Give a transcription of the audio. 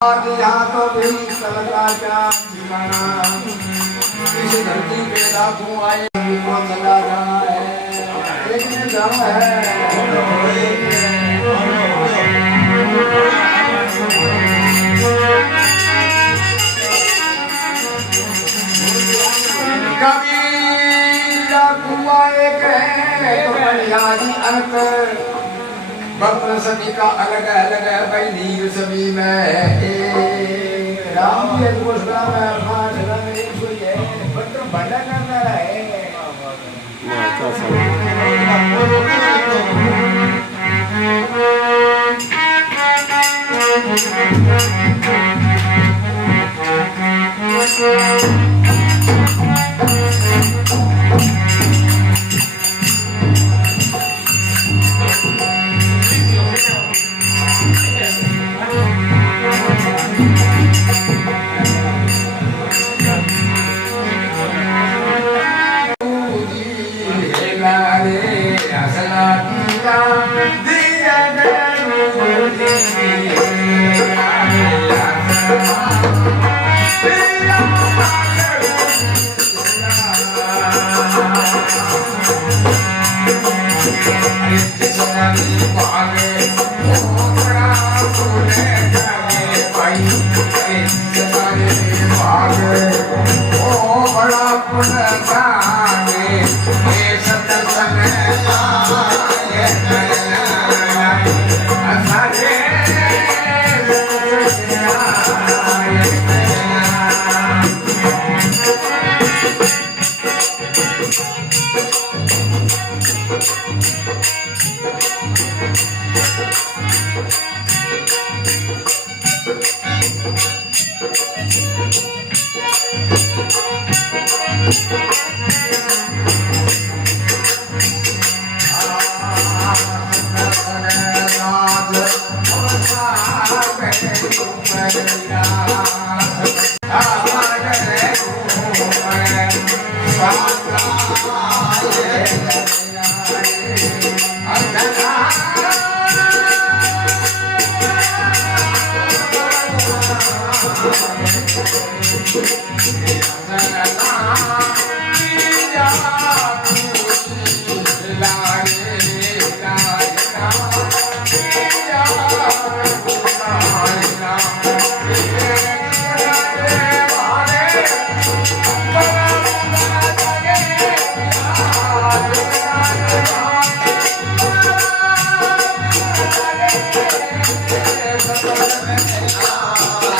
यहाँ तो भी चलता क्या जीवाना इस धरती पे लाखों आए को चला जाना है एक दिन जाना है कभी लाखों आए कहे तो बलियारी अंत भक्त सभी का अलग अलग है भाई नीर सभी में राम जी घोषणा में मां जगह में एक कोई है भक्त भंडा करना है